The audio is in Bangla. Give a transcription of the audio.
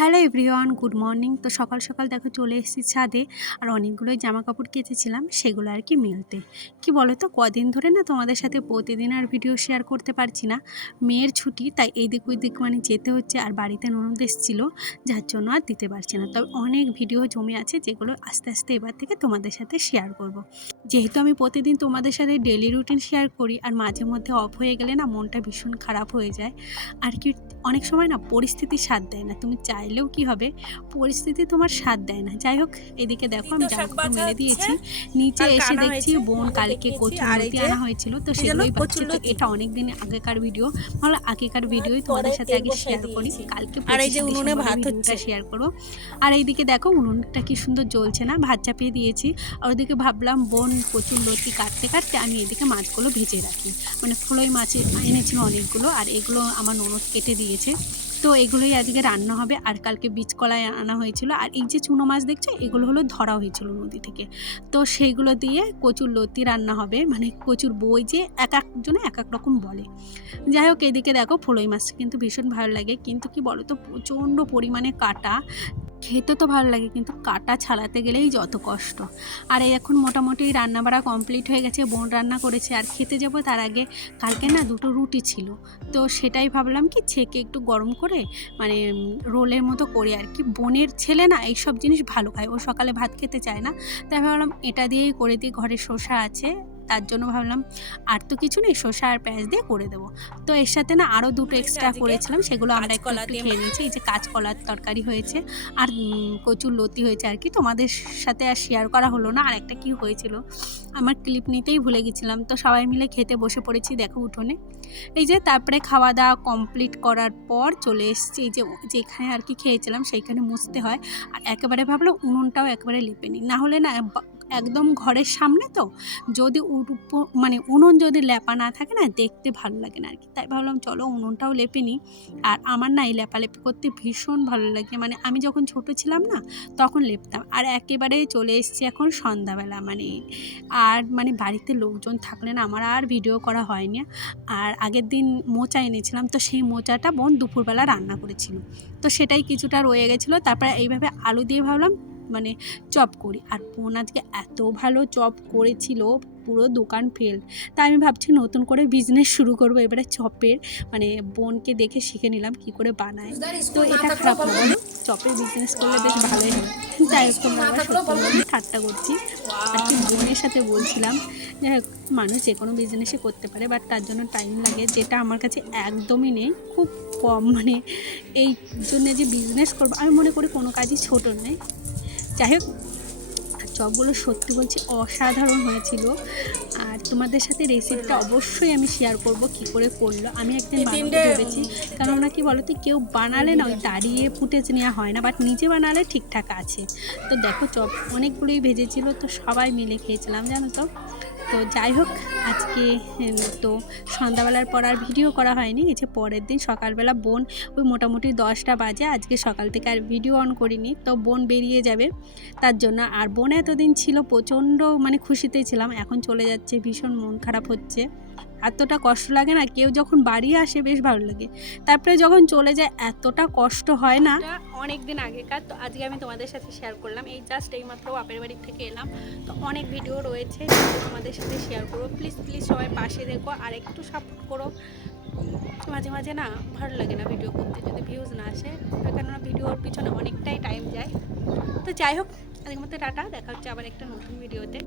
Hello everyone, good morning. তো সকাল সকাল দেখো চলে এসেছি ছাদে, আর অনেকগুলোই জামা কাপড় কেচেছিলাম, সেগুলো আর কি মেলতে। কি বলো তো কদিন ধরে না তোমাদের সাথে প্রতিদিন আর ভিডিও শেয়ার করতে পারছি না। মেয়ের ছুটি, তাই এইদিক ওইদিক মানে যেতে হচ্ছে, আর বাড়িতে ননদ এসেছিল, যার জন্য আর দিতে পারছি না। তবে অনেক ভিডিও জমে আছে, যেগুলো আস্তে আস্তে এবার থেকে তোমাদের সাথে শেয়ার করব। যেহেতু আমি প্রতিদিন তোমাদের সাথে ডেলি রুটিন শেয়ার করি, আর মাঝে মধ্যে অফ হয়ে গেলে না মনটা ভীষণ খারাপ হয়ে যায়। আর কি অনেক সময় না পরিস্থিতি সাথ দেয় না, তুমি চাইলেও কি হবে? পরিস্থিতি তোমার সাথ দেয় না। যাই হোক এদিকে দেখো আমি তো শাক জামা কাপড় বাছা মেলে দিয়েছি। নিচে এসে দেখছি বোন কালকে লতি আনা হয়েছিল তো সেগুলোই পাচ্ছি। তো এটা অনেক দিন আগেকার ভিডিও ভালো আগেকার ভিডিওই তোমাদের সাথে আগে শেয়ার করি। কালকে আর এই যে উনুনে ভাত হচ্ছে। শেয়ার করো। আর এইদিকে দেখো উনুনটা কি সুন্দর জ্বলছে না? ভাত চাপিয়ে দিয়েছি। আর ওদিকে ভাবলাম বোন কচুর লতি কাটতে কাটতে আমি এদিকে মাছগুলো ভেজে রাখি। মানে ফুলোই মাছ এনেছিল অনেকগুলো আর এগুলো আমার ননদ কেটে দিয়েছে। তো এগুলোই আজকে রান্না হবে। আর কালকে বীজ কলাই আনা হয়েছিল। আর এই যে চুনো মাছ দেখছ, এগুলো হলো ধরা হয়েছিল নদী থেকে। তো সেইগুলো দিয়ে কচুর লতি রান্না হবে। মানে কচুর বই যে এক একজনে এক এক রকম বলে। যাই হোক, এদিকে দেখো ফুলই মাছ। কিন্তু ভীষণ ভালো লাগে। কিন্তু কি বলো তো প্রচণ্ড পরিমাণে কাটা। খেতে তো ভালো লাগে, কিন্তু কাটা ছাড়াতে গেলেই যত কষ্ট। আর এই এখন মোটামুটি রান্না বাড়া কমপ্লিট হয়ে গেছে, বোন রান্না করেছে, আর খেতে যাব তার আগে কালকে না দুটো রুটি ছিল। তো সেটাই ভাবলাম কি ছেঁকে একটু গরম করে মানে রোলের মতো করে আর কি। বোনের ছেলে না এইসব জিনিস ভালো খায়, ও সকালে ভাত খেতে চায় না। তাই ভাবলাম এটা দিয়েই করে দিই, ঘরে শসা আছে তার জন্য ভাবলাম আর তো কিছু নেই শসা আর পেঁয়াজ দিয়ে করে দেবো। তো এর সাথে না আরও দুটো এক্সট্রা করেছিলাম সেগুলো আমরা একটু খেয়ে নিয়েছি এই যে কাঁচকলার তরকারি হয়েছে আর কচুর লতি হয়েছে আর কি। তোমাদের সাথে আর শেয়ার করা হলো না আর একটা কি হয়েছিল আমার ক্লিপ নিতেই ভুলে গেছিলাম। তো সবাই মিলে খেতে বসে পড়েছি দেখো উঠোনে। এই যে তারপরে খাওয়া দাওয়া কমপ্লিট করার পর চলে এসেছি এই যে যেখানে আর কি খেয়েছিলাম সেইখানে মুছতে হয়। আর একেবারে ভাবলো উনুনটাও একেবারে লিপে নিই না হলে না একদম ঘরের সামনে তো, যদি মানে উনুন যদি লেপা না থাকে না, দেখতে ভালো লাগে না আর কি তাই ভাবলাম চলো উনুনটাও লেপে নিই। আর আমার না এই লেপালেপি করতে ভীষণ ভালো লাগে। মানে আমি যখন ছোট ছিলাম না, তখন লেপতাম। আর একেবারে চলে এসেছি এখন সন্ধ্যাবেলা। মানে আর মানে বাড়িতে লোকজন থাকলে না, আমার আর ভিডিও করা হয়নি। আর আগের দিন মোচা এনেছিলাম, তো সেই মোচাটা বোন দুপুরবেলা রান্না করেছিল। তো সেটাই কিছুটা রয়ে গেছিল। তারপরে এইভাবে আলু দিয়ে ভাবলাম মানে চপ করি। আর বোন আজকে এত ভালো চপ করেছিল পুরো দোকান ফেল তা আমি ভাবছি নতুন করে বিজনেস শুরু করব এবারে চপের। মানে বোনকে দেখে শিখে নিলাম কি করে বানায়। তো এটা খারাপ না। বলো চপের বিজনেস করলে বেশ ভালোই হবে যাই হোক তোমরা ঠাট্টা করছি। আর কি বোনের সাথে বলছিলাম যাই হোক মানুষ যে কোনো বিজনেসই করতে পারে বাট তার জন্য টাইম লাগে যেটা আমার কাছে একদমই নেই। খুব কম মানে এই জন্য যে বিজনেস করব আমি মনে করি কোনো কাজই ছোট নেই যাই হোক আর চপগুলো সত্যি বলছি অসাধারণ হয়েছিল। আর তোমাদের সাথে রেসিপিটা অবশ্যই আমি শেয়ার করব কি করে করল। আমি একদিন বানাতে ভেবেছি কেননা কি বলতো কেউ বানালে না ওই দাঁড়িয়ে ফুটেজ নেওয়া হয় না বাট নিজে বানালে ঠিকঠাক আছে। তো দেখো চপ অনেকগুলোই ভেজেছিল তো সবাই মিলে খেয়েছিলাম জানো তো। তো যাই হোক আজকে তো সন্ধ্যাবেলার পর আর ভিডিও করা হয়নি এই যে পরের দিন সকালবেলা বোন ওই মোটামুটি দশটা বাজে আজকে সকাল থেকে আর ভিডিও অন করিনি তো বোন বেরিয়ে যাবে। তার জন্য আর বোন এতদিন ছিল, প্রচণ্ড মানে খুশিতেই ছিলাম। এখন চলে যাচ্ছে, ভীষণ মন খারাপ হচ্ছে। এতটা কষ্ট লাগে না, কেউ যখন বাড়ি আসে বেশ ভালো লাগে। তারপরে যখন চলে যায়, এতটা কষ্ট হয় না। অনেক দিন আগেকার, তো আজকে আমি তোমাদের সাথে শেয়ার করলাম। এই জাস্ট এই মাত্র বাপের বাড়ি থেকে এলাম। তো অনেক ভিডিও রয়েছে তোমাদের সাথে শেয়ার করব প্লিজ প্লিজ সবাই পাশে দেখো আর একটু সাপোর্ট করো। মাঝে মাঝে না ভালো লাগে না ভিডিও করতে, যদি ভিউজ না আসে। কেননা ভিডিওর পিছনে অনেকটাই টাইম যায়। তো যাই হোক আজকের মতো টাটা দেখা হচ্ছে আবার একটা নতুন ভিডিওতে